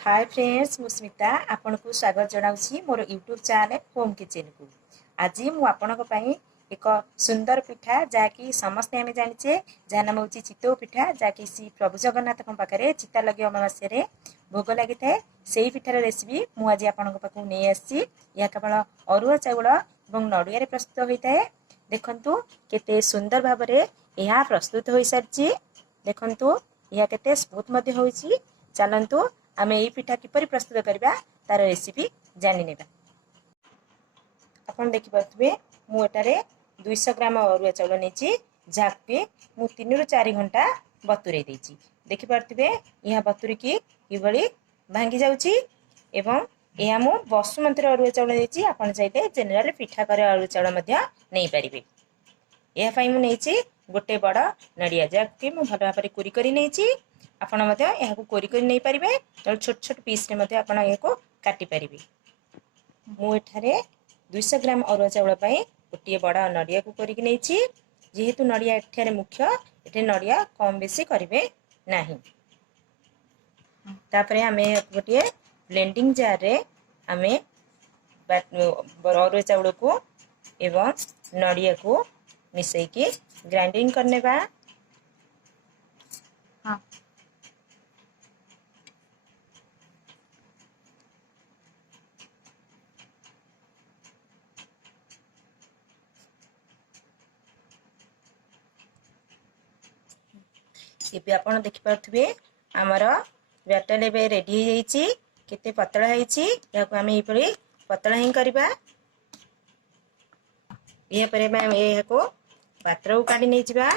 Hi friends मु स्मिता आपन को स्वागत जनाउछि मोर यूट्यूब चैनल होम किचन को। आज मु आपन को पई एक सुंदर पिठा जाकि समस्त आम जानिचे जहाँ नाम हूँ चितौ पिठा जाकि श्री प्रभु जगन्नाथ पाखे चिता लगे अमावास्या रे भोग लगी थाए से पिठार रेसिपी मुझे आपन पाक नहीं आसी। यह केवल अरुआ चाउल और नड़िया प्रस्तुत होता है। देखंतु केते सुंदर भाव में यह प्रस्तुत हो सारी। देखंतु यह केते स्मूथ मध्य होइछि। चलंतु आमे यही पिठा किपरि प्रस्तुत करबा तार रेसिपी जानि नेबा। आपण देखि पाथबे मु एटारे 200 ग्राम अरुआ चाउल नेछि जाके मु 3 रु 4 घंटा बतुरे देछि। देखि पाथबे यह बतुरी की किबळी भांगी जाउछि एवं यह मु बसुमती अरुआ चाउल नेछि। आपण चाइले जनरल पिठा करे अरुआ चाउल मध्य नै परिबे। यह पई मु नेछि गोटे बड़ नडिया जाके मु भल भाबरे कुरी करी नेछि। आपण मध्य यह को कोरी करी नै परिबे तो छोट छोट पीस रे मध्य आपण यह को काटी परिबे। मु एठारे 200 ग्राम अरुआ चाउल पई गोटे बड़ नडिया को कोरी नेछि। जेहेतु नडिया एठारे मुख्य एठे नडिया कम बेसी करिवे नाही। तापरे हमें गोटे ब्लेंडिंग जार रे हमें अरुआ चाउल को एवं नडिया को मिसई की ग्राइंडिंग करने बा। हाँ ये आपण देखि पाथबे हमर बैटर एबे रेडी हो जाईची। केते पतला होईची याको हमें ई परी पतला ही करबा। ये परे मैं ये को पात्र को काढी नै जिबा।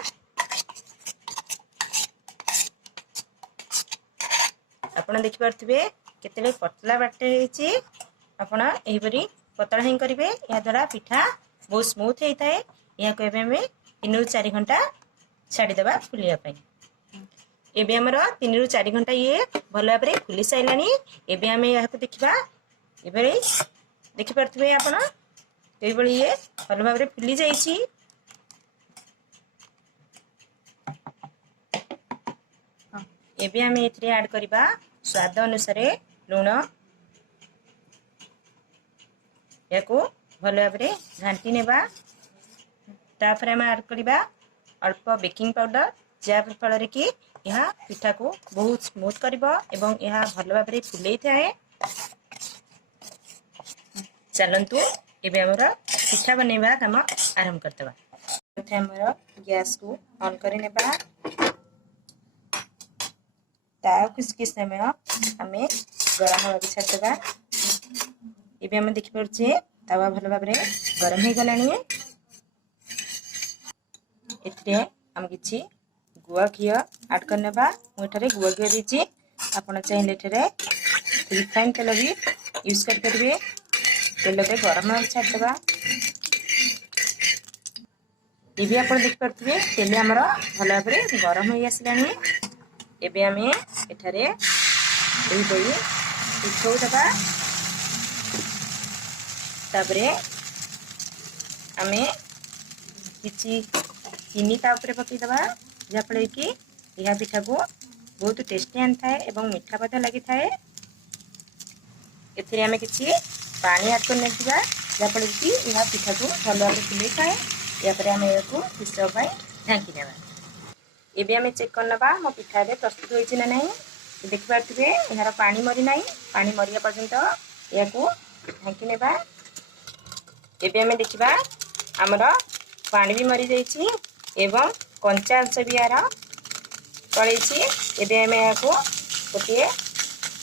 आपण देखि पाथबे केते पतला बैटर होईची। आपण एही परी पतला ही करिवे। या द्वारा पिठा बहुत स्मूथ होता है। या को एबे हमें 3 रु 4 घंटा छाड़ी देबा फुलिया पई। एबे हमर 3 रु 4 घंटा ये भल भाबरे फुली साइलानी। एबे हमें यह को देखिबा। एबे देखि पाथबे आपण एई बळी ये भल भाबरे फुली जाईची। एबे हमें एथरे ऐड करबा स्वाद अनुसार लूण। याको भल भाबरे घांटी नेबा। तापर हम ऐड करबा अल्प बेकिंग पाउडर जा फल कि यह पिठा को बहुत स्मूथ करिबो एवं यह भल भाबरे फुलै थाए। चलंतु एबे हमरा पिठा बनेबा काम आरंभ करतबा। प्रथम हमरा गैस को ऑन करि नेबा। ताव किस समय हमें गरम होबा छाडबा। एबे हम देखि परछे तावा भल भाबरे गरम हे गलानी। एथरे हम किछि गुआ घी ऐड करनेबा। मु एठारे गुआ घी देछि। आपण चाहिले एठारे रिफाइन तेल भी यूज कर परिबे। तेल पे गरम हो छाडबा। टीवी आपण देख परथिबे तेल हमर भल भाबरे गरम होई आसलानी। एबे हमें एठारे एही पई पिठौ दबा। तापरे हमें किछि चीनी ता ऊपर पकई दबा। जाफल कि यह पिठा को बहुत टेस्टी आन थाए एवं मीठा पता लगी थाए। एथिरे हमें किछि पानी ऐड कर नेतिबा। जाफल कि यह पिठा को भल भाबरे फुलै थाए। या पर हमें याको किछ समय ढांकी देबा। एबे हमें चेक करनबा मो पिठा बे प्रस्तुत होइछि ना नहीं। देख पारथिबे एहार पानी मरि नाही। पानी मरिया पर्यंत याको ढांकी नेबा। एबे हमें देखिबा हमर पानी भी मरि जाइछि एवं कंचा अंश भी यार पड़ेछि। एबे हमें याको गोटे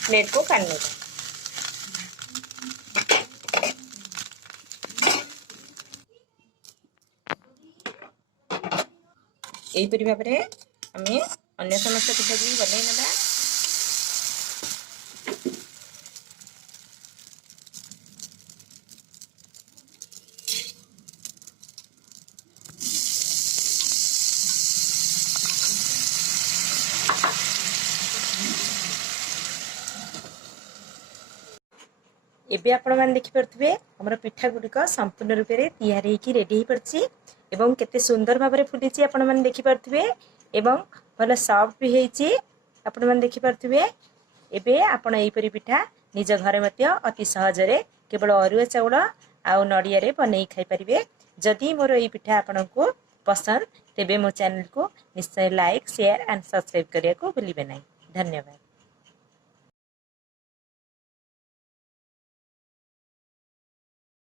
प्लेट को काढ नेबा। एही परि भाबरे हमें अन्य समस्त पिठा भी बनै नेबा। एबे आपण मान देखि परथिबे हमर पिठा गुडिक संपूर्ण रूप रे तैयार हेकी रेडी हे परछि एवं केते सुंदर भाबरे फुटिछि। आपण मान देखि परथिबे एवं भल सॉफ्ट भी हेछि। आपण मान देखि परथिबे एबे आपण एहीपरि पिठा निज घरे मध्य अति सहजरे केवल अरुआ चाउल आउ नड़िया रे बनै खाई परिबे। जदि मोर एही पिठा आपनकु पसंद तेबे मो चैनल को निश्चय लाइक शेयर एंड सब्सक्राइब करिया को भूलिबे नहीं। धन्यवाद।